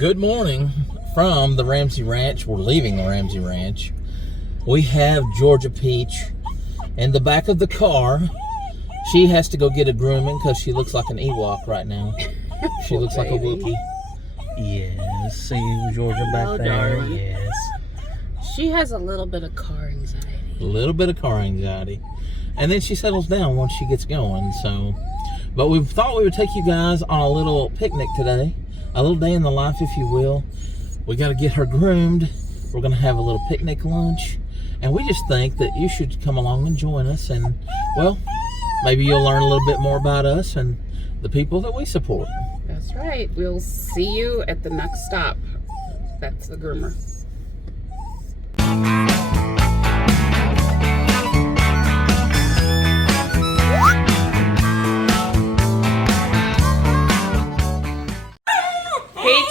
Good morning from the Ramsey Ranch. We're leaving the Ramsey Ranch. We have Georgia Peach in the back of the car. She has to go get a grooming because she looks like an Ewok right now. She looks like a Wookiee. Yes, see Georgia back there. Darling. Yes. She has a little bit of car anxiety. A little bit of car anxiety. And then she settles down once she gets going. So, but we thought we would take you guys on a little picnic today. A little day in the life, if you will. We got to get her groomed. We're going to have a little picnic lunch. And we just think that you should come along and join us. And, well, maybe you'll learn a little bit more about us and the people that we support. That's right. We'll see you at the next stop. That's the groomer.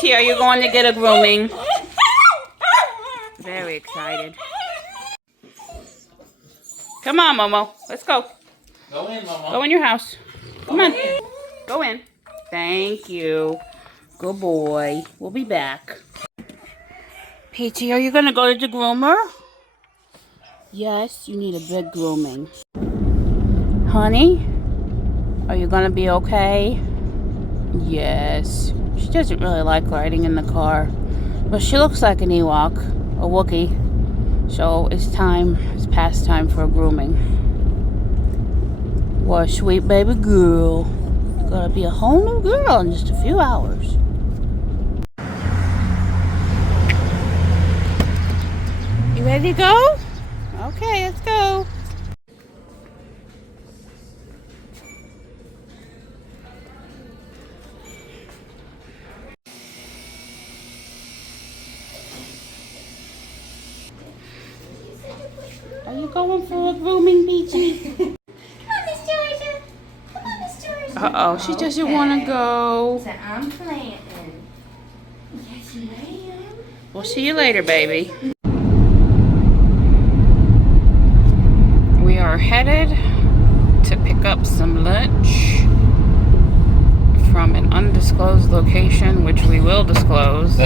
Katie, are you going to get a grooming? Very excited. Come on, Momo. Let's go. Go in, Momo. Go in your house. Come on. Go in. Thank you. Good boy. We'll be back. Peachy, are you going to go to the groomer? Yes, you need a big grooming. Honey, are you going to be okay? Yes. She doesn't really like riding in the car. But she looks like an Ewok, a Wookiee. So it's past time for a grooming. What a sweet baby girl. Gonna be a whole new girl in just a few hours. You ready to go? Okay, let's go. Are you going for a grooming, Peachy? Come on, Miss Georgia. Come on, Miss Georgia. Uh-oh, she doesn't want to go. So I'm planting. Yes, ma'am. We'll see you later, baby. We are headed to pick up some lunch from an undisclosed location, which we will disclose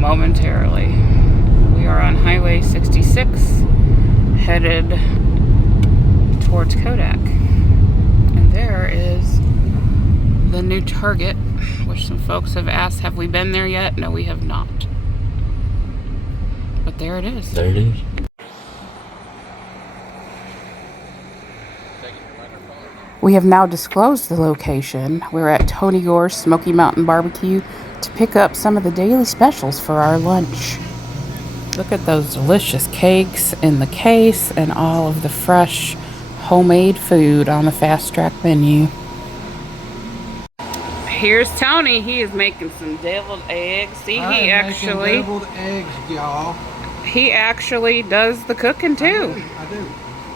momentarily. We are on Highway 66, headed towards Kodak. And there is the new Target, which some folks have asked, have we been there yet? No, we have not. But there it is. There it is. We have now disclosed the location. We're at Tony Gore's Smoky Mountain Barbecue to pick up some of the daily specials for our lunch. Look at those delicious cakes in the case and all of the fresh homemade food on the fast track menu. Here's Tony. He is making some deviled eggs. See, he actually deviled eggs, y'all. He actually does the cooking too. I do.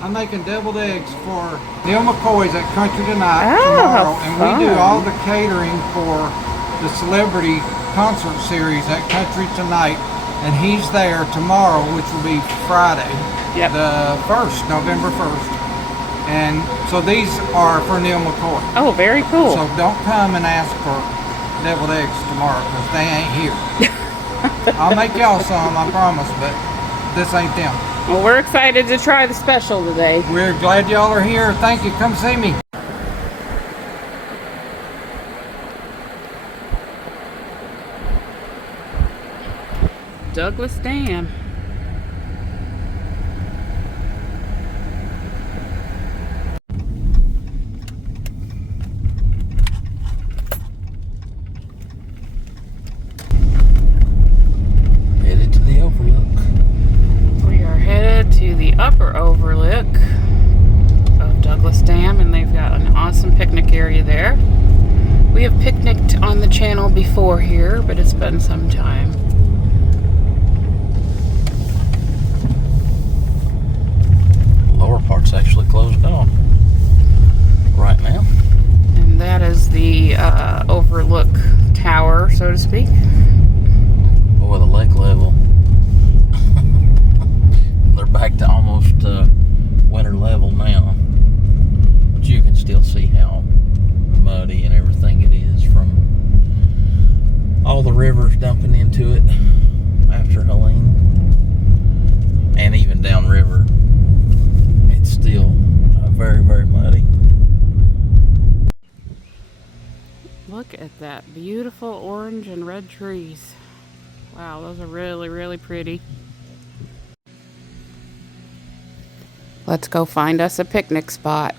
I'm making deviled eggs for Neil McCoy's at Country Tonight Oh, tomorrow, how and fun. we do all the catering for the celebrity concert series at Country Tonight. And he's there tomorrow, which will be Friday, Yep. the 1st, November 1st. And so these are for Neil McCoy. Oh, very cool. So don't come and ask for deviled eggs tomorrow, because they ain't here. I'll make y'all some, I promise, but this ain't them. Well, we're excited to try the special today. We're glad y'all are here. Thank you. Come see me. Douglas Dam. Headed to the overlook. We are headed to the upper overlook of Douglas Dam, and they've got an awesome picnic area there. We have picnicked on the channel before here, but it's been some time. Lower part's actually closed off right now. And that is the overlook tower, so to speak. Boy, the lake level. They're back to almost winter level now. But you can still see how muddy and everything it is from all the rivers dumping into it after Helene, and even downriver, it's still very, very muddy. Look at that beautiful orange and red trees. Wow, those are really, really pretty. Let's go find us a picnic spot.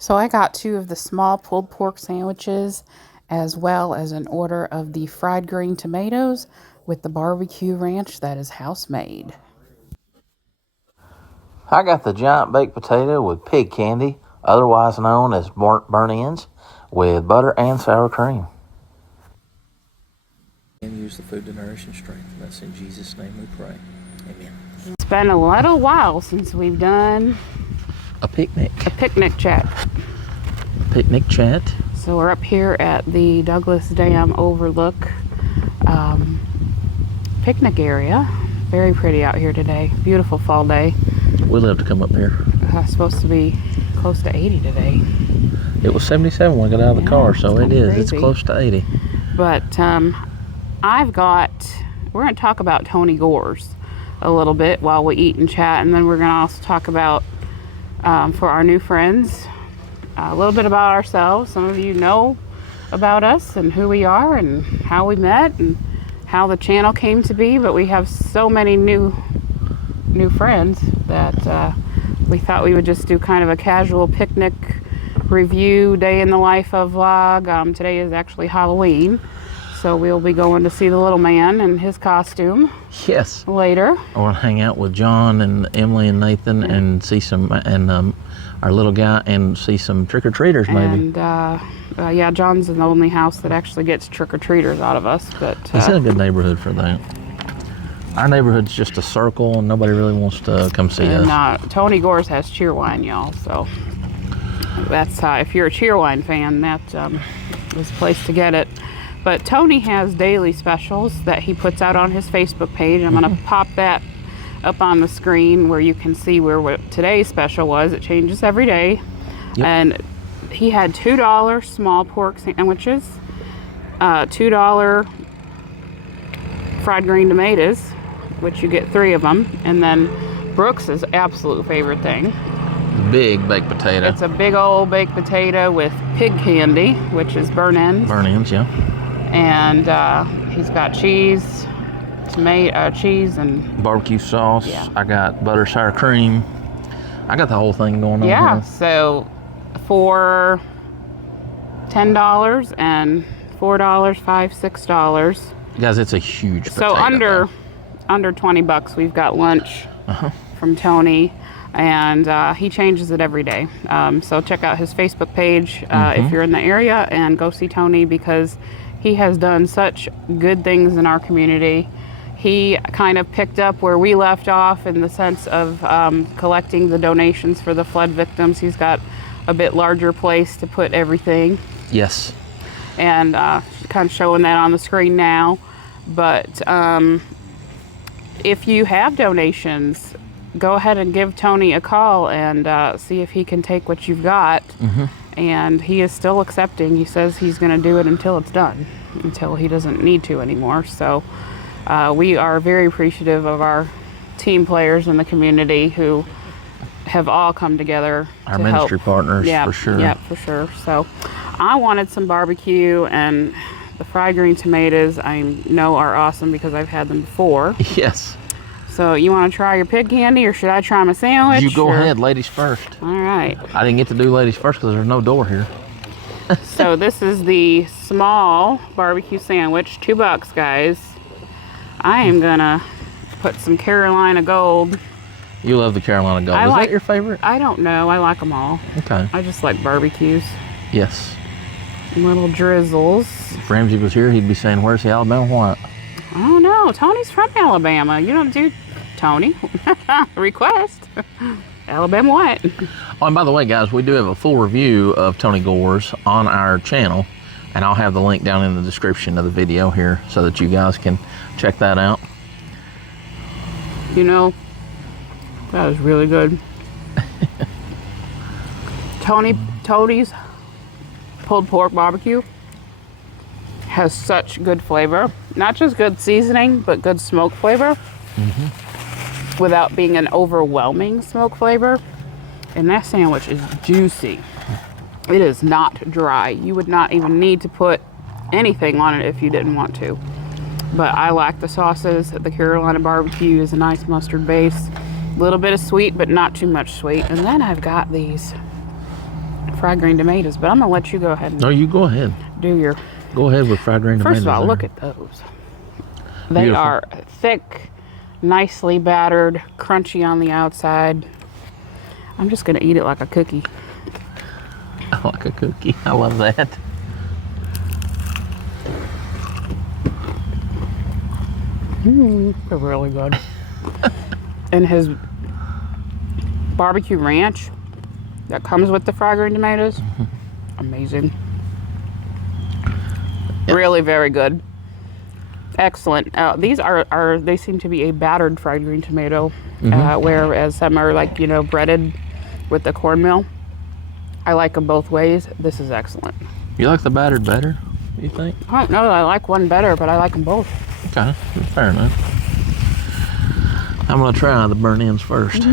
So I got 2 of the small pulled pork sandwiches, as well as an order of the fried green tomatoes with the barbecue ranch that is house made. I got the giant baked potato with pig candy, otherwise known as burnt ends, with butter and sour cream. And use the food to nourish and strengthen us. In Jesus' name we pray. Amen. It's been a little while since we've done A picnic. a picnic chat. Picnic chat. So we're up here at the Douglas Dam Overlook picnic area. Very pretty out here today. Beautiful fall day. We love to come up here. It's supposed to be close to 80 today. It was 77 when I got out of the car, so it is. crazy. It's close to 80. But we're going to talk about Tony Gore's a little bit while we eat and chat, and then we're going to also talk about, for our new friends, a little bit about ourselves. Some of you know about us and who we are and how we met and how the channel came to be, but we have so many new friends that we thought we would just do kind of a casual picnic review, day in the life of vlog. Today is actually Halloween, so we'll be going to see the little man in his costume. Yes. Later. I want to hang out with John and Emily and Nathan and see some, and our little guy, and see some trick-or-treaters maybe. And yeah, John's the only house that actually gets trick-or-treaters out of us, but It's in a good neighborhood for that. Our neighborhood's just a circle and nobody really wants to come see us. Tony Gores has Cheerwine, y'all, so that's if you're a Cheerwine fan, that is the place to get it. But Tony has daily specials that he puts out on his Facebook page. I'm going to pop that up on the screen where you can see what today's special was. It changes every day. Yep. And he had $2 small pork sandwiches, $2 fried green tomatoes, which you get 3 of them, and then Brooks's absolute favorite thing. Big baked potato. It's a big old baked potato with pig candy, which is burnt ends. Burnt ends, yeah. And he's got cheese, cheese and barbecue sauce. Yeah. I got butter, sour cream. I got the whole thing going on. Yeah, here. so for $10 and $4, $5, $6. Guys, it's a huge potato. So under $20, we've got lunch from Tony, and he changes it every day. So check out his Facebook page if you're in the area, and go see Tony, because he has done such good things in our community. He kind of picked up where we left off in the sense of collecting the donations for the flood victims. He's got a bit larger place to put everything. Yes. And kind of showing that on the screen now. But if you have donations, go ahead and give Tony a call and see if he can take what you've got. And he is still accepting. He says he's going to do it until it's done, until he doesn't need to anymore. So we are very appreciative of our team players in the community who have all come together. Our ministry partners, for sure. Yeah, for sure. So I wanted some barbecue, and the fried green tomatoes I know are awesome because I've had them before. Yes. So you want to try your pig candy, or should I try my sandwich? You go ahead, ladies first. All right. I didn't get to do ladies first because there's no door here. So this is the small barbecue sandwich, $2, guys. I am gonna put some Carolina Gold. You love the Carolina Gold. Is that your favorite? I don't know. I like them all. Okay. I just like barbecues. Yes. Little drizzles. If Ramsey was here, he'd be saying, "Where's the Alabama white?" I don't know. Tony's from Alabama. You don't do Tony. Request. Alabama white. Oh, and by the way, guys, we do have a full review of Tony Gore's on our channel, and I'll have the link down in the description of the video here so that you guys can check that out. You know, that was really good. Tony's pulled pork barbecue has such good flavor. Not just good seasoning, but good smoke flavor. Without being an overwhelming smoke flavor. And that sandwich is juicy. It is not dry. You would not even need to put anything on it if you didn't want to. But I like the sauces. The Carolina barbecue is a nice mustard base. A little bit of sweet, but not too much sweet. And then I've got these fried green tomatoes, but I'm gonna let you go ahead and No, you go ahead. do your... Go ahead with fried green tomatoes. First of all, there. look at those. They Beautiful. are thick, nicely battered, crunchy on the outside. I'm just gonna eat it like a cookie. Like a cookie. I love that. They're really good. And his barbecue ranch that comes with the fried green tomatoes, amazing. Really very good. Excellent. These are they seem to be a battered fried green tomato, whereas some are like, you know, breaded with the cornmeal. I like them both ways. This is excellent. You like the battered better, you think? I don't know that I like one better, but I like them both. Okay, fair enough. I'm gonna try the burnt ends first.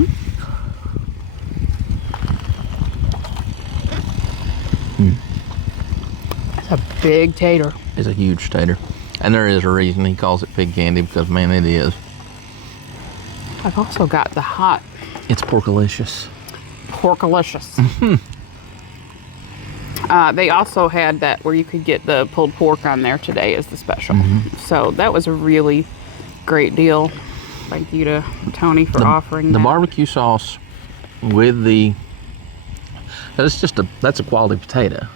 It's a big tater. It's a huge tater. And there is a reason he calls it pig candy, because man, it is. I've also got the hot It's porkalicious. porkalicious. They also had that where you could get the pulled pork on there today as the special. So that was a really great deal. Thank you to Tony for offering The that. barbecue sauce with the... That's a quality potato.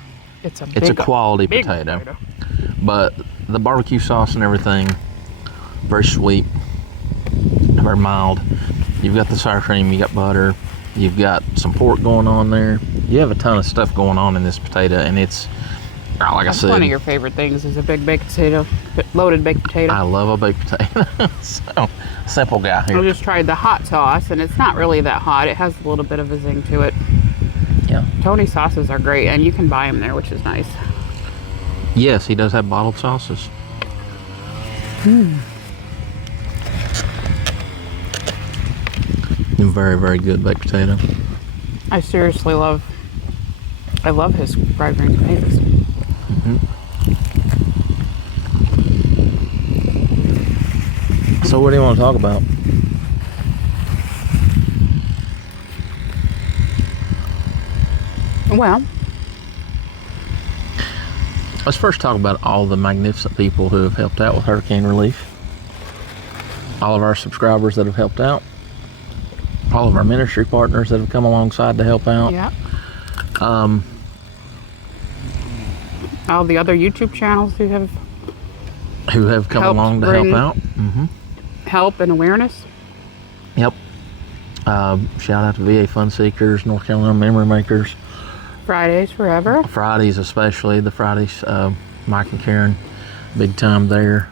It's It's a quality big potato. But the barbecue sauce and everything, very sweet, very mild. You've got the sour cream, you got butter, you've got some pork going on there. You have a ton of stuff going on in this potato, and it's, like I said, one of your favorite things is a big baked potato, loaded baked potato. I love a baked potato. So, simple guy I here. just tried the hot sauce, and it's not really that hot. It has a little bit of a zing to it. Yeah. Tony's sauces are great, and you can buy them there, which is nice. Yes, he does have bottled sauces. Very, very good baked potato. I seriously love his fried green tomatoes. So what do you want to talk about? Well, Let's first talk about all the magnificent people who have helped out with hurricane relief. All of our subscribers that have helped out. All of our ministry partners that have come alongside to help out. yeah. All the other YouTube channels who have come helped along to help bring- out. help and awareness. Yep. Shout out to VA Fun Seekers, North Carolina Memory Makers. Fridays Forever. Fridays especially, the Fridays, Mike and Karen, big time there.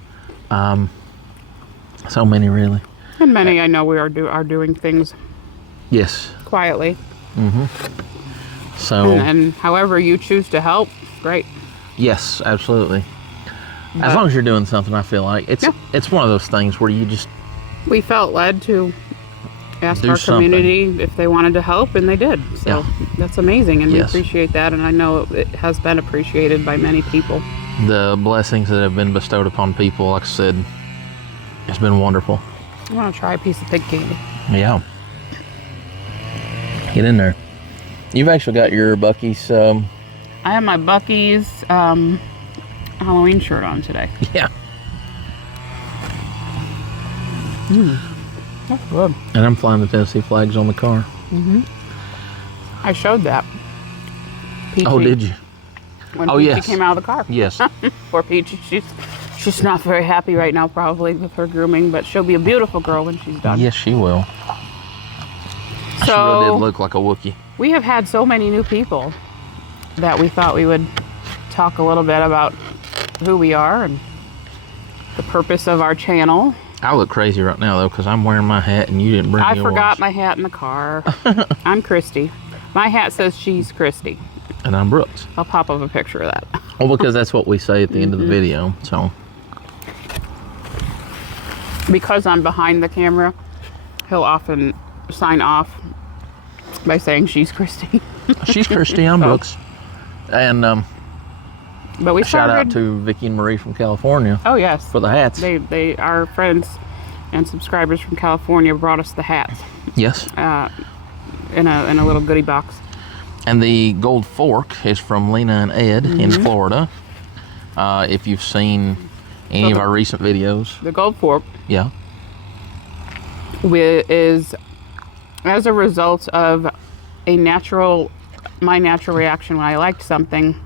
So many really. And many I know we are doing things Yes. quietly. So, And however you choose to help, great. yes, absolutely. As But- long as you're doing something, I feel like it's Yeah. it's one of those things where you just We felt led to ask Do our something. community if they wanted to help, and they did. So Yeah. that's amazing, and Yes. we appreciate that, and I know it has been appreciated by many people. the blessings that have been bestowed upon people, like I said, it's been wonderful. I want to try a piece of pig candy. Yeah. Get in there. You've actually got your Buc-ee's, I have my Buc-ee's Halloween shirt on today. yeah. That's good. And I'm flying the Tennessee flags on the car. I showed that. Peachy, Oh, did you? When Oh, Peachy yes. came out of the car. Yes. Poor Peachy. She's not very happy right now, probably, with her grooming, but she'll be a beautiful girl when she's done. Yes, she will. She really did look like a Wookiee. We have had so many new people that we thought we would talk a little bit about who we are and the purpose of our channel. I look crazy right now, though, because I'm wearing my hat and you didn't bring I yours. forgot my hat in the car. I'm Christy. My hat says she's Christy. And I'm Brooks. I'll pop up a picture of that. Well, because that's what we say at the end of the video, so. Because I'm behind the camera, he'll often sign off by saying she's Christy. She's Christy, I'm Brooks. And But we shout started, out to Vicky and Marie from California oh yes, for the hats. they our friends and subscribers from California brought us the hats Yes. in a little goodie box. And the gold fork is from Lena and Ed in Florida. If you've seen any of our recent videos. The gold fork Yeah. is as a result of my natural reaction when I liked something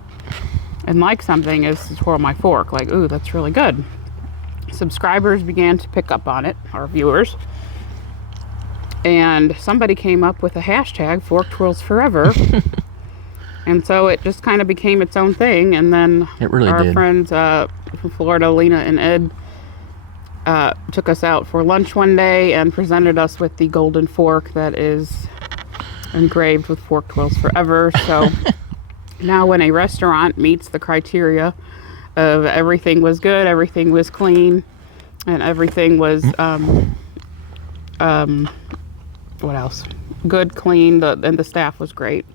and like something is to twirl my fork. Like, ooh, that's really good. Subscribers began to pick up on it, our viewers. And somebody came up with a hashtag, Fork Twirls Forever. And so it just kind of became its own thing. And then It really our did. friends from Florida, Lena and Ed, took us out for lunch one day and presented us with the golden fork that is engraved with Fork Twirls Forever. So now when a restaurant meets the criteria of everything was good, everything was clean, and everything was what else? Good, clean, and the staff was great.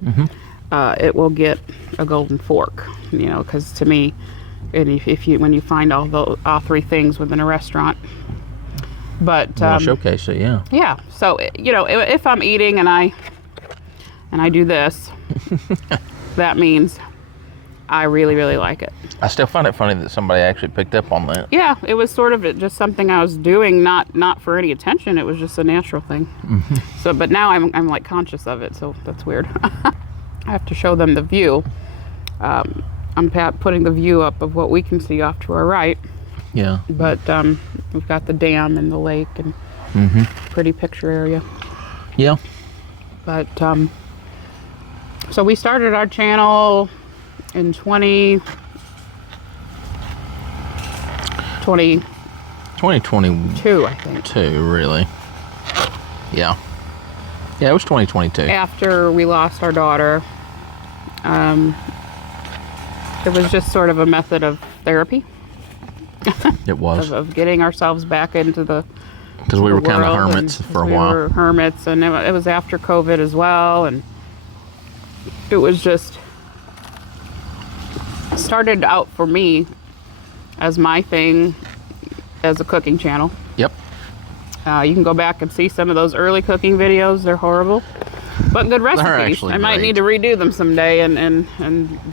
It will get a golden fork, you know, because to me, and when you find all three things within a restaurant, but Showcase it, yeah. yeah. So you know, if I'm eating and I do this, that means I really, really like it. I still find it funny that somebody actually picked up on that. Yeah, it was sort of just something I was doing, not for any attention. It was just a natural thing. So, but now I'm like conscious of it, so that's weird. I have to show them the view. I'm putting the view up of what we can see off to our right. Yeah. But we've got the dam and the lake and pretty picture area. Yeah. But so we started our channel in 2022, 2022, I think. really. Yeah. Yeah, it was 2022. After we lost our daughter, it was just sort of a method of therapy. It was. of getting ourselves back into the Because we were kind of world, hermits and for a we while. were hermits, and it was after COVID as well, and it was just started out for me as my thing as a cooking channel. Yep. You can go back and see some of those early cooking videos. They're horrible, but good recipes. actually I might great. need to redo them someday and do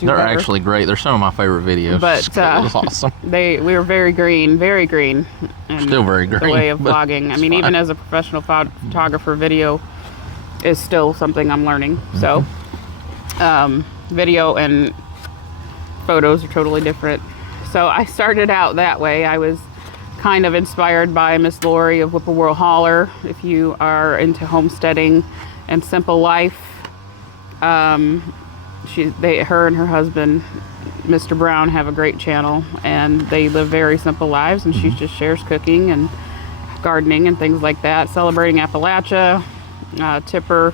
They're better. actually great. They're some of my favorite videos. But It was awesome. we were very green, in Still very the green, way of but vlogging. I it's mean, even fine. as a professional photographer, video is still something I'm learning. So, video and photos are totally different. So I started out that way. I was kind of inspired by Miss Lori of Whippoorwill Holler. If you are into homesteading and simple life, her and her husband, Mr. Brown, have a great channel, and they live very simple lives, and she just shares cooking and gardening and things like that, celebrating Appalachia. Tipper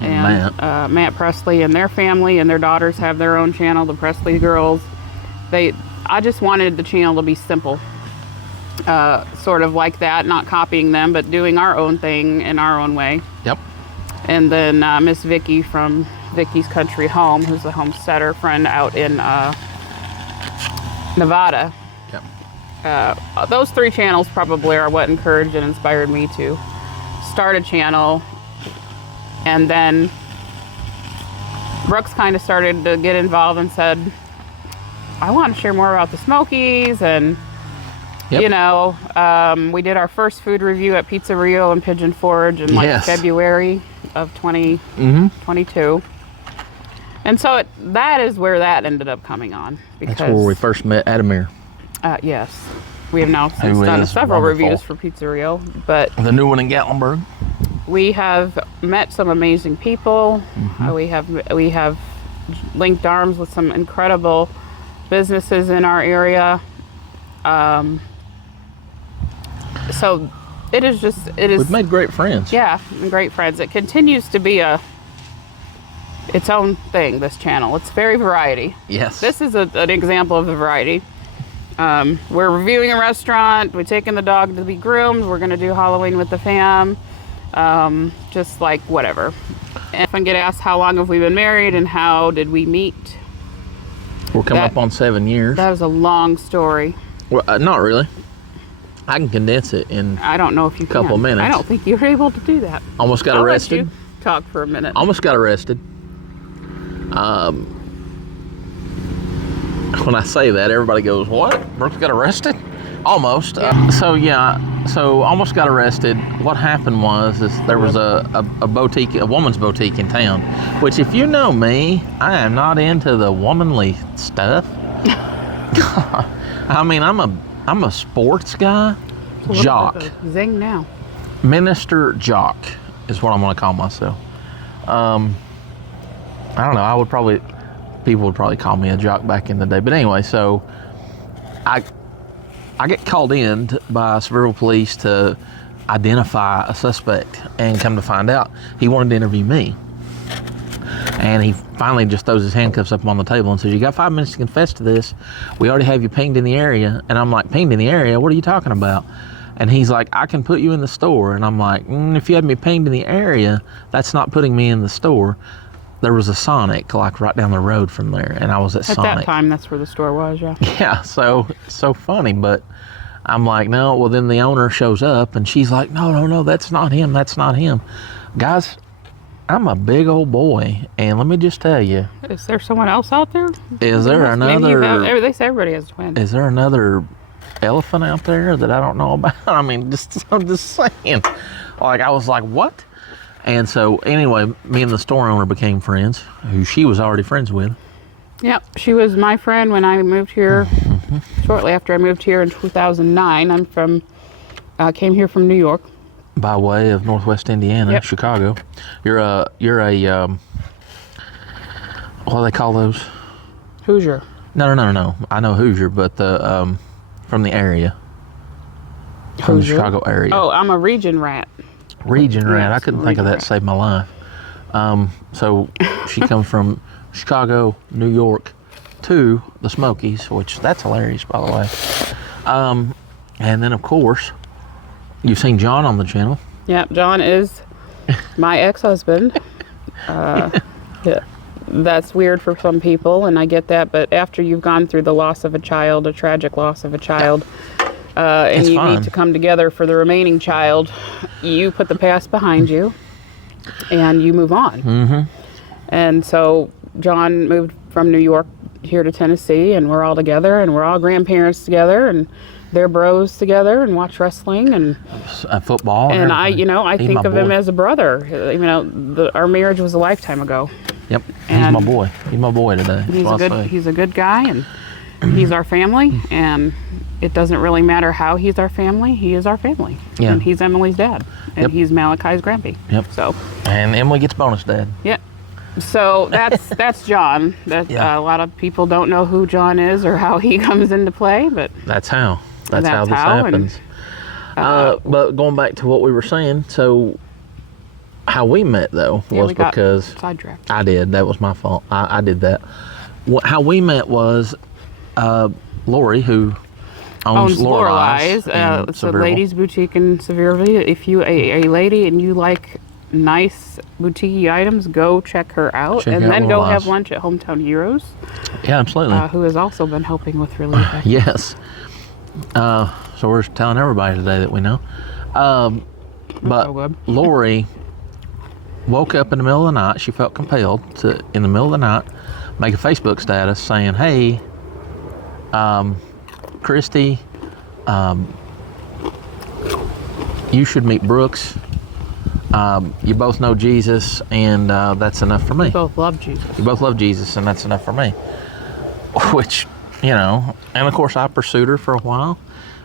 and Matt Presley and their family and their daughters have their own channel, the Presley Girls. I just wanted the channel to be simple, sort of like that, not copying them, but doing our own thing in our own way. Yep. And then Miss Vicky from Vicky's Country Home, who's a homesteader friend out in Nevada. Yep. Those three channels probably are what encouraged and inspired me to start a channel. And then Brooks kind of started to get involved and said, I want to share more about the Smokies. And, Yep. you know, we did our first food review at Pizza Rio in Pigeon Forge in Yes. February of 2022. And so that is where that ended up coming on. Because, That's where we first met Adamir. yes. We have now since Who done is several wonderful. reviews for Pizza Rio, but The new one in Gatlinburg. we have met some amazing people. We have linked arms with some incredible businesses in our area. So it is. We've made great friends. Yeah, great friends. It continues to be a its own thing, this channel. It's very variety. Yes. This is an example of the variety. We're reviewing a restaurant. We're taking the dog to be groomed. We're going to do Halloween with the fam. Just like whatever. And if I get asked how long have we been married and how did we meet? We're coming up on 7 years. That was a long story. Well, not really. I can condense it in I don't know if you a couple of minutes. I don't think you were able to do that. Almost got arrested. Let you talk for a minute. Almost got arrested. When I say that, everybody goes, "What? Brooks got arrested?" Almost. So almost got arrested. What happened was there was a boutique, a woman's boutique in town. Which, if you know me, I am not into the womanly stuff. I mean, I'm a sports guy, jock, Zing now. minister jock is what I'm going to call myself. I don't know. People would probably call me a jock back in the day. But anyway, so I get called in by Sevierville police to identify a suspect, and come to find out he wanted to interview me. And he finally just throws his handcuffs up on the table and says, "You got 5 minutes to confess to this. We already have you pinged in the area." And I'm like, "Pinged in the area? What are you talking about?" And he's like, "I can put you in the store." And I'm like, "If you had me pinged in the area, that's not putting me in the store." There was a Sonic like right down the road from there, and I was at Sonic. At that time, that's where the store was, yeah. Yeah, so funny, but I'm like, "No." Well, then the owner shows up, and she's like, No, that's not him. That's not him." Guys, I'm a big old boy, and let me just tell you. Is there someone else out there? Is there another? They say everybody has a twin. Is there another elephant out there that I don't know about? I mean, I'm just saying. Like, I was like, what? And so, anyway, me and the store owner became friends, who she was already friends with. Yep, she was my friend when I moved here. Shortly after I moved here in 2009, came here from New York. By way of Northwest Indiana, Yep. Chicago. You're a what do they call those? Hoosier. No. I know Hoosier, but the from the area. From Hoosier? the Chicago area. Oh, I'm a region rat. Region rat. I Yes, couldn't think of region that. rat. Saved my life. So she comes from Chicago, New York, to the Smokies, which that's hilarious, by the way. And then, of course, you've seen John on the channel. Yep, John is my ex-husband. Yeah, that's weird for some people, and I get that. But after you've gone through the loss of a child, a tragic loss of a child, and It's you fine. need to come together for the remaining child, you put the past behind you, and you move on. Mm-hmm. And so John moved from New York here to Tennessee, and we're all together, and we're all grandparents together, and they're bros together, and watch wrestling, and Football. and everything. I He's think my of him boy. as a brother. Our marriage was a lifetime ago. Yep. He's and my boy. He's my boy today. He's a good guy, and he's our family, and it doesn't really matter how he's our family. He is our family. Yeah. And he's Emily's dad, and Yep. he's Malachi's grandpa. Yep. So, And Emily gets bonus dad. yeah. So that's John. Yeah. A lot of people don't know who John is or how he comes into play, but That's how. That's how That's this how, and, happens. But going back to what we were saying, so how we met though yeah, was we got because sidetracked. I did. That was my fault. I did that. How we met was Lori, who owns Lorelei's. in It's a Sevierville. ladies' boutique in Sevierville. If you a lady and you like nice boutique items, go check her out, Check and out then go Lorelei's. have lunch at Hometown Heroes, Yeah, absolutely. who has also been helping with relief. Yes. So we're telling everybody today that we know. so But good. Lori woke up in the middle of the night. She felt compelled to, in the middle of the night, make a Facebook status saying, "Hey, Christy, you should meet Brooks. You both know Jesus, and that's enough for me. We both love Jesus. You both love Jesus, and that's enough for me." Which, you know, and of course I pursued her for a while,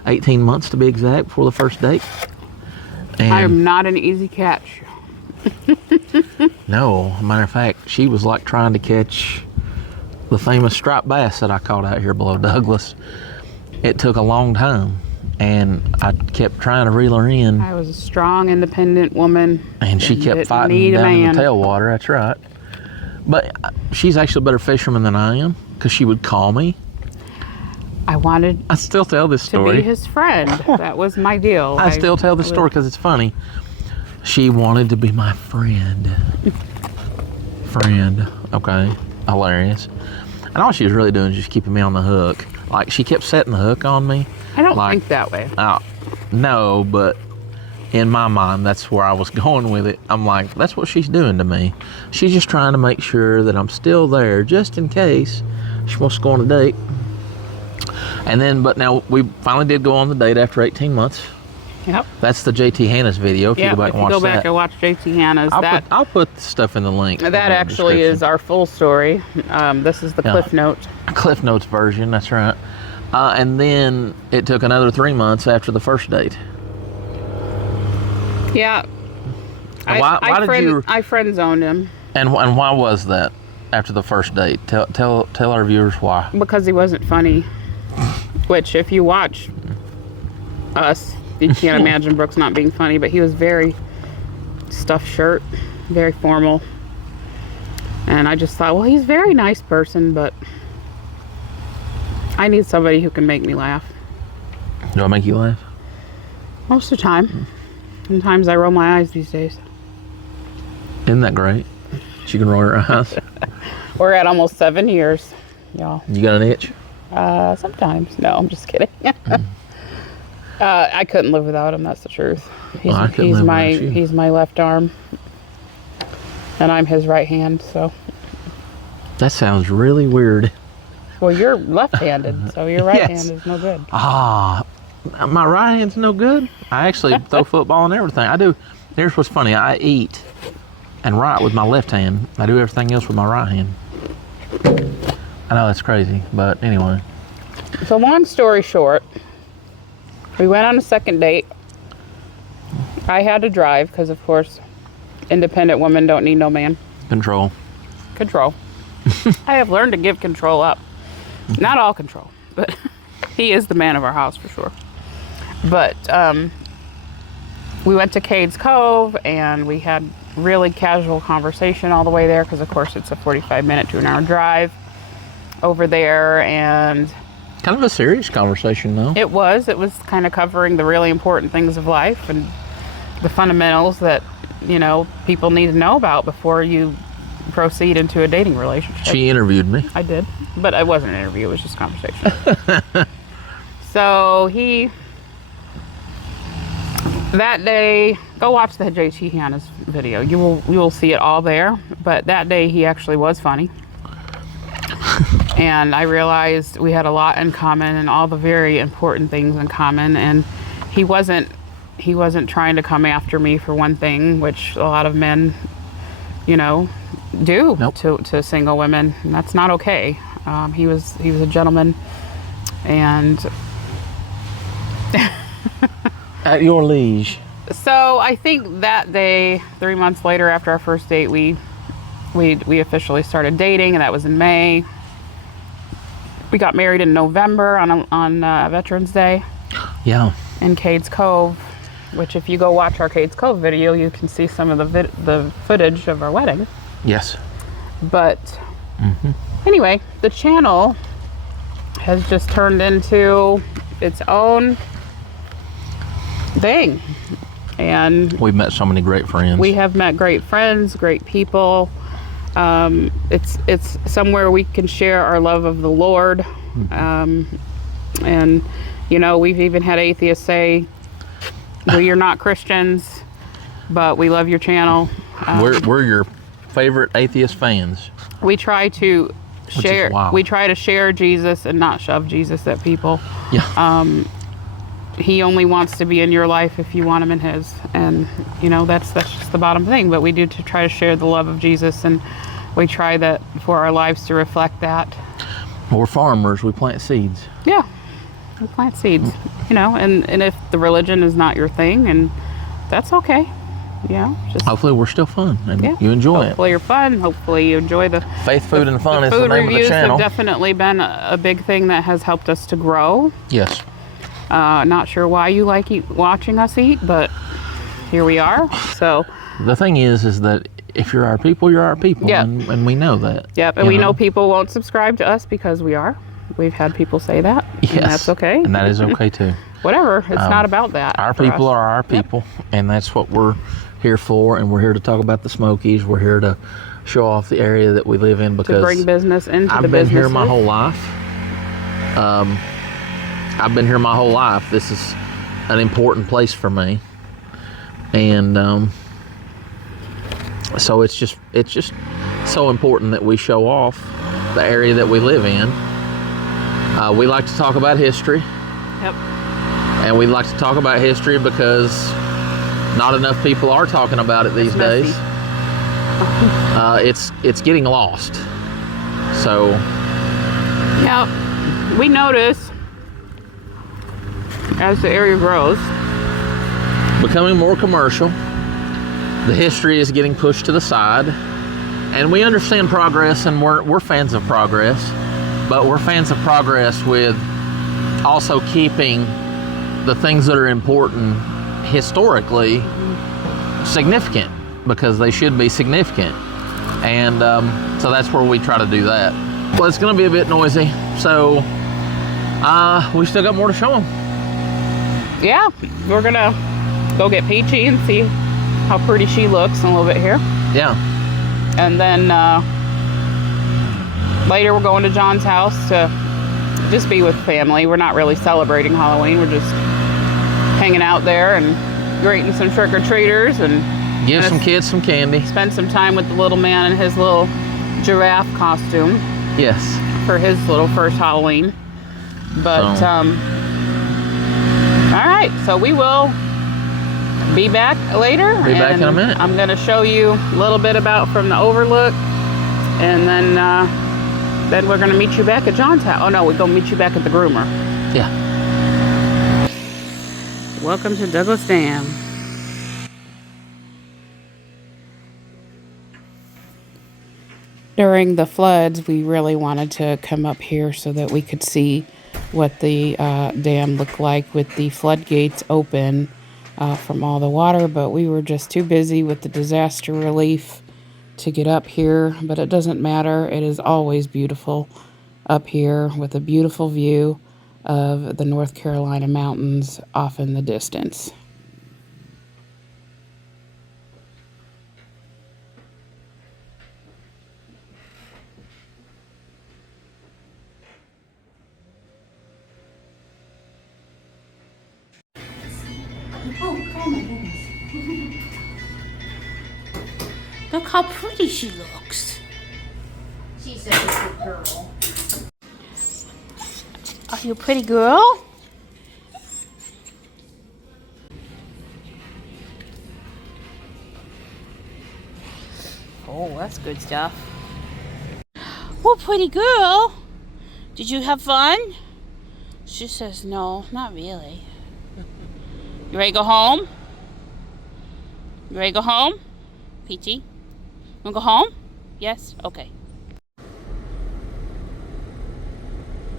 18 months to be exact, before the first date. And I am not an easy catch. no, matter of fact, she was like trying to catch the famous striped bass that I caught out here below Douglas. It took a long time, and I kept trying to reel her in, I was a strong, independent woman, and she kept didn't fighting need a down in man. the tailwater. That's right. But she's actually a better fisherman than I am because she would call me. I wanted I still tell this to story. be his friend. That was my deal. I still tell the story because it's funny. She wanted to be my friend. Okay, hilarious. And all she was really doing is just keeping me on the hook. Like, she kept setting the hook on me. I don't like, think that way. No, but in my mind, that's where I was going with it. I'm like, that's what she's doing to me. She's just trying to make sure that I'm still there, just in case she wants to go on a date. And then, but now we finally did go on the date after 18 months. Yep. That's the JT Hannah's video. If you go back and watch that. Go back and watch JT Hannah's. I'll put the stuff in the link. That actually is our full story. This is the Cliff Notes. Cliff Notes version, that's right. And then it took another 3 months after the first date. Yeah. I friend zoned him. And why was that after the first date? Tell our viewers why. Because he wasn't funny. Which, if you watch us, you can't imagine Brooks not being funny, but he was very stuffed shirt, very formal. And I just thought, well, he's a very nice person, but I need somebody who can make me laugh. Do I make you laugh? Most of the time. Sometimes I roll my eyes these days. Isn't that great? She can roll her eyes. We're at almost 7 years, y'all. You got an itch? Sometimes. No, I'm just kidding. I couldn't live without him. That's the truth. He's my left arm, and I'm his right hand. So. That sounds really weird. Well, you're left-handed, so your right hand is no good. My right hand's no good. I actually throw football and everything. I do. Here's what's funny. I eat and write with my left hand. I do everything else with my right hand. I know that's crazy, but anyway. So long story short, we went on a second date. I had to drive because, of course, independent women don't need no man. Control. I have learned to give control up. Not all control, but he is the man of our house for sure. But we went to Cades Cove and we had really casual conversation all the way there because, of course, it's a 45-minute to an hour drive over there. And kind of a serious conversation, though. It was kind of covering the really important things of life and the fundamentals that, people need to know about before you proceed into a dating relationship. She interviewed me. I did, but it wasn't an interview. It was just conversation. So that day, go watch the JT Hannah's video. You will see it all there. But that day, he actually was funny. And I realized we had a lot in common and all the very important things in common. And he wasn't trying to come after me for one thing, which a lot of men, do to single women. And that's not okay. He was a gentleman, and at your liege. So I think that day, 3 months later after our first date, we officially started dating, and that was in May. We got married in November on Veterans Day. Yeah. In Cades Cove, which if you go watch our Cades Cove video, you can see some of the footage of our wedding. Yes. But anyway, the channel has just turned into its own thing. And we've met so many great friends. We have met great friends, great people. It's somewhere we can share our love of the Lord. And, we've even had atheists say, you're not Christians, but we love your channel. We're your favorite atheist fans. We try to share. We try to share Jesus and not shove Jesus at people. Yeah. He only wants to be in your life if you want him in his, and that's just the bottom thing. But we do to try to share the love of Jesus, and we try that for our lives to reflect that. We're farmers. We plant seeds. Yeah, we plant seeds. And if the religion is not your thing, and that's okay. Just hopefully we're still fun and you enjoy it. Hopefully you're fun. Hopefully you enjoy the faith, food, and fun is the name of the channel. Food reviews have definitely been a big thing that has helped us to grow. Yes. Not sure why you like watching us eat, but here we are. So the thing is that if you're our people, you're our people. Yep. And we know that. Yep, and we know people won't subscribe to us because we are. We've had people say that. Yes. And that's okay. And that is okay too. Whatever. It's not about that. Our people are our people. And that's what we're here for. And we're here to talk about the Smokies. We're here to show off the area that we live in because to bring business into the business. I've been here my whole life. I've been here my whole life. This is an important place for me. And so it's just so important that we show off the area that we live in. We like to talk about history. Yep. And we like to talk about history because not enough people are talking about it these days. It's getting lost. So yeah, we notice as the area grows, becoming more commercial, the history is getting pushed to the side, and we understand progress, and we're fans of progress, but we're fans of progress with also keeping the things that are important historically significant, because they should be significant. And so that's where we try to do that. Well, it's going to be a bit noisy, so we still got more to show them. Yeah, we're gonna go get Peachy and see how pretty she looks in a little bit here. Yeah. And then later we're going to John's house to just be with family. We're not really celebrating Halloween. We're just hanging out there and greeting some trick-or-treaters and give some kids some candy. Spend some time with the little man in his little giraffe costume. Yes. For his little first Halloween. But, all right, so we will be back later. Be back in a minute. I'm going to show you a little bit about from the overlook, and then we're going to meet you back at John's house. Oh no, we're going to meet you back at the groomer. Yeah. Welcome to Douglas Dam. During the floods, we really wanted to come up here so that we could see what the dam looked like with the floodgates open from all the water, but we were just too busy with the disaster relief to get up here. But it doesn't matter. It is always beautiful up here with a beautiful view of the North Carolina mountains off in the distance. Oh my goodness. Look how pretty she looks. She's such a good girl. Are you a pretty girl? Oh, that's good stuff. Oh, pretty girl. Did you have fun? She says, no, not really. You ready to go home? You ready to go home? Peachy? Wanna go home? Yes? Okay.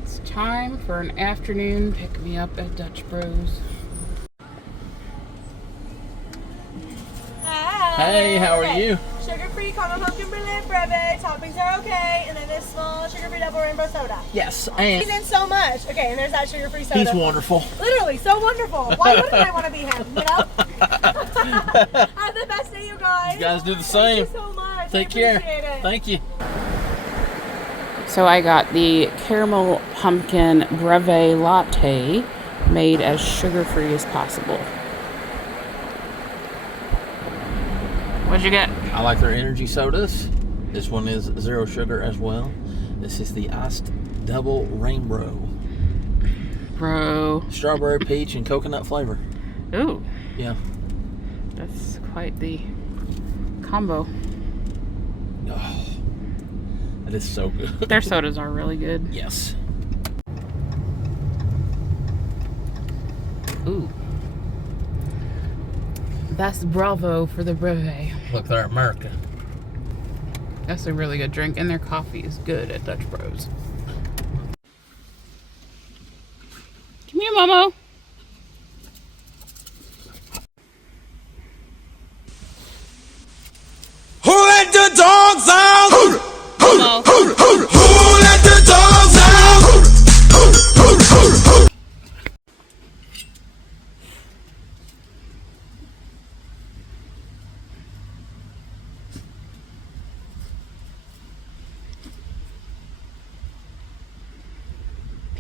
It's time for an afternoon pick-me-up at Dutch Bros. Hi. Hey, how are you? Sugar-free caramel pumpkin brulee breve. Toppings are okay. And then this small sugar-free double rainbow soda. Yes, and He's in so much. Okay, and there's that sugar-free soda. he's wonderful. Literally, so wonderful. Why wouldn't I want to be him, you know? Have the best day, you guys. You guys do the same. Thank you so much. Take I care. appreciate it. Thank you. So I got the caramel pumpkin breve latte made as sugar-free as possible. What'd you get? I like their energy sodas. This one is 0 sugar as well. This is the iced double rainbow. Bro. Strawberry, peach, and coconut flavor. Ooh. Yeah. That's quite the combo. Oh, that is so good. Their sodas are really good. Yes. Ooh. That's bravo for the breve. Look, they're America. That's a really good drink, and their coffee is good at Dutch Bros. Come here, Momo. Who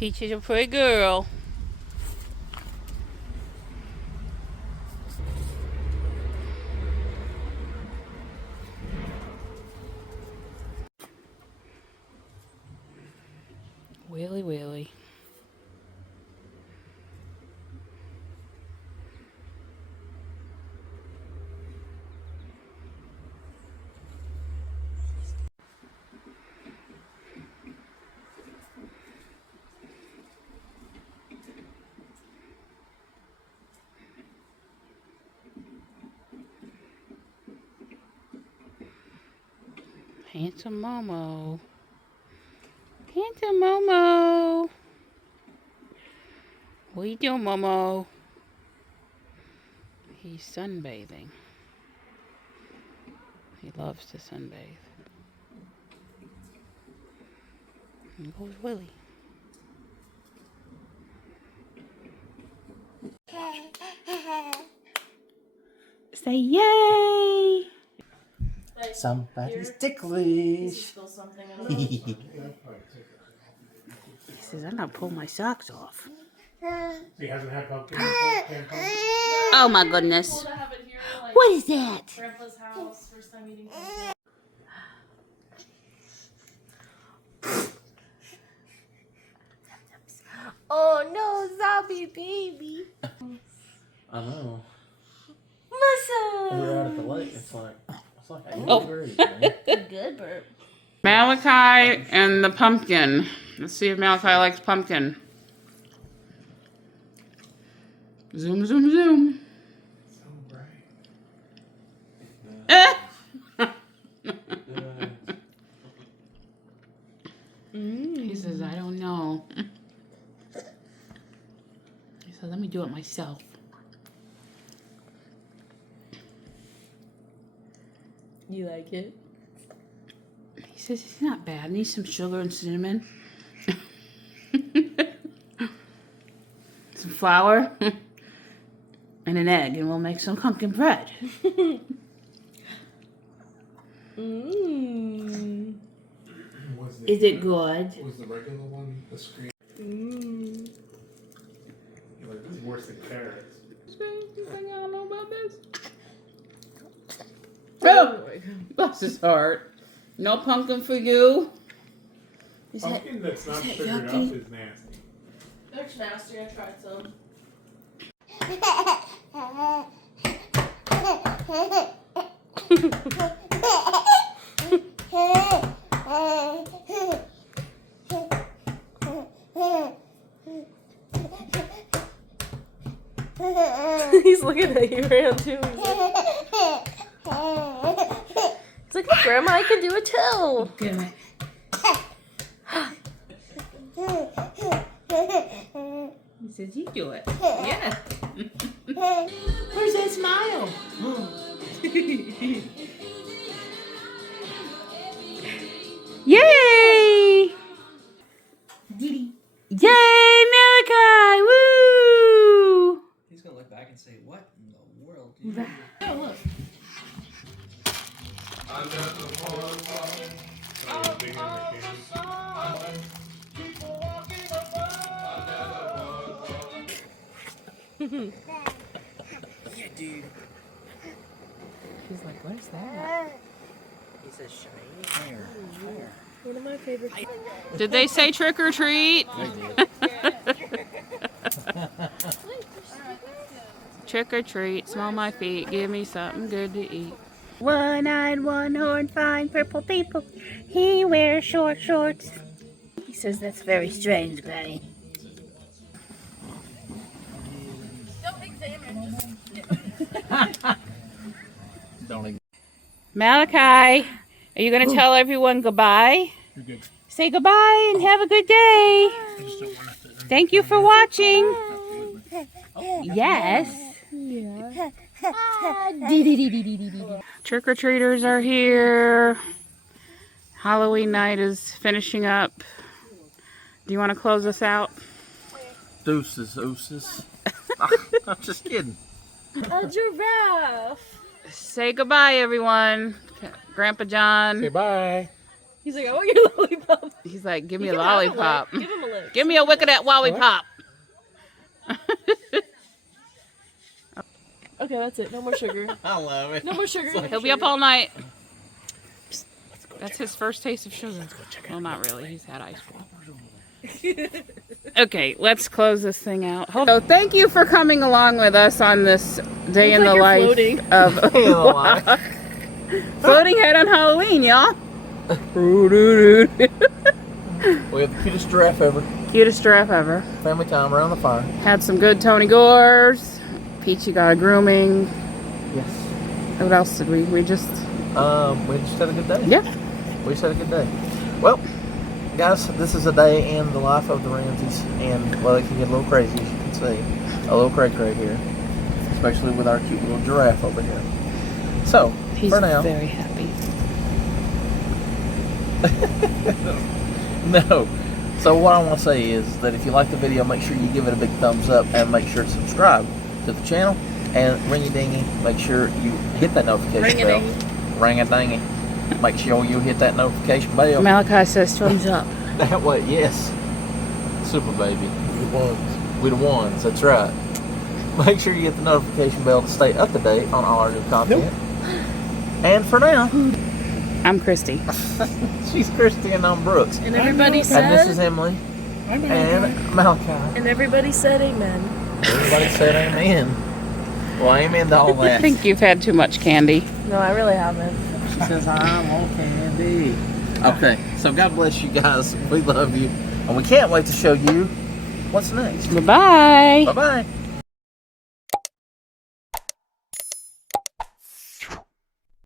Peach is a pretty girl. Willy Willy. Handsome Momo. Handsome Momo. What are you doing, Momo? He's sunbathing. He loves to sunbathe. And goes Willie. Say yay! Somebody's ticklish. He says, I'm not pulling my socks off. He hasn't had pumpkin. Oh my goodness. What is that? Grandpa's house, first time eating pumpkin. Oh no, zombie baby. I know. Listen. We're out at the lake. It's like 80 Oh. degrees, man. Good burp. Malachi and the pumpkin. Let's see if Malachi likes pumpkin. Zoom, zoom, zoom. So bright. He says, I don't know. He said, let me do it myself. You like it? He says, it's not bad. Need some sugar and cinnamon. Some flour. And an egg. And we'll make some pumpkin bread. Mmm. Is it good? Was the regular one the screen? Mmm. You're like, this is worse than carrots. I don't know about this. Oh, bless his heart. No pumpkin for you. Is that, Pumpkin that's not is that sugared up yucky? is nasty. That's nasty. I tried some. He's looking at you around too. It's like, Grandma, I can do it too. Give it. He says, you do it. Yeah. Where's that smile? Yay! Yay, Malachi! Woo! He's gonna look back and say, "What in the world?" Did you Oh, look. Yeah, dude. He's like, what is that? He says, "Shiny hair." One of my favorites. Did they say trick or treat? Trick or treat, smell my feet, give me something good to eat. One-eyed, one-horned, fine purple people. He wears short shorts. He says that's very strange, Granny. Don't examine. Don't even. Malachi, are you going to tell everyone goodbye? You're good. Say goodbye and have a good day. I just don't want to. Thank you for watching. Yes. Trick-or-treaters are here. Halloween night is finishing up. Do you want to close us out? Deuces, ooses. I'm just kidding. A giraffe. Say goodbye, everyone. Grandpa John. Say bye. He's like, I want your lollipop. He's like, give me You a can have lollipop. lick. Give him a lick. Give me a wick of that lollipop. Okay, that's it. No more sugar. I love it. No more sugar. He'll be up all night. That's his first taste of sugar. Well, not really. He's had ice cream. Okay, let's close this thing out. So thank you for coming along with us on this day in the life floating. of floating head on Halloween, y'all. We have the cutest giraffe ever. Cutest giraffe ever. Family time around the fire. Had some good Tony Gores. Peachy got a grooming. Yes. What else did we? We just had a good day. yeah. We just had a good day. Well, guys, this is a day in the life of the Ramseys, and well, it can get a little crazy, as you can see. A little cray-cray here, especially with our cute little giraffe over here. So, He's for now, very happy. no. So what I want to say is that if you like the video, make sure you give it a big thumbs up and make sure to subscribe to the channel. And ring-a-dingy, make sure you hit that notification bell. Ring-a-dingy. Make sure you hit that notification bell. Malachi says thumbs up. That way, yes. Super baby. We the ones, that's right. Make sure you hit the notification bell to stay up to date on all our new content. And for now, I'm Christy. she's Christy and I'm Brooks. And everybody And said. this is Emily. And Malachi. And everybody said amen. Everybody said amen. Well, amen to all I that. think you've had too much candy. No, I really haven't. She says, I want candy. Okay, so God bless you guys. We love you. And we can't wait to show you what's next. Bye-bye. Bye-bye.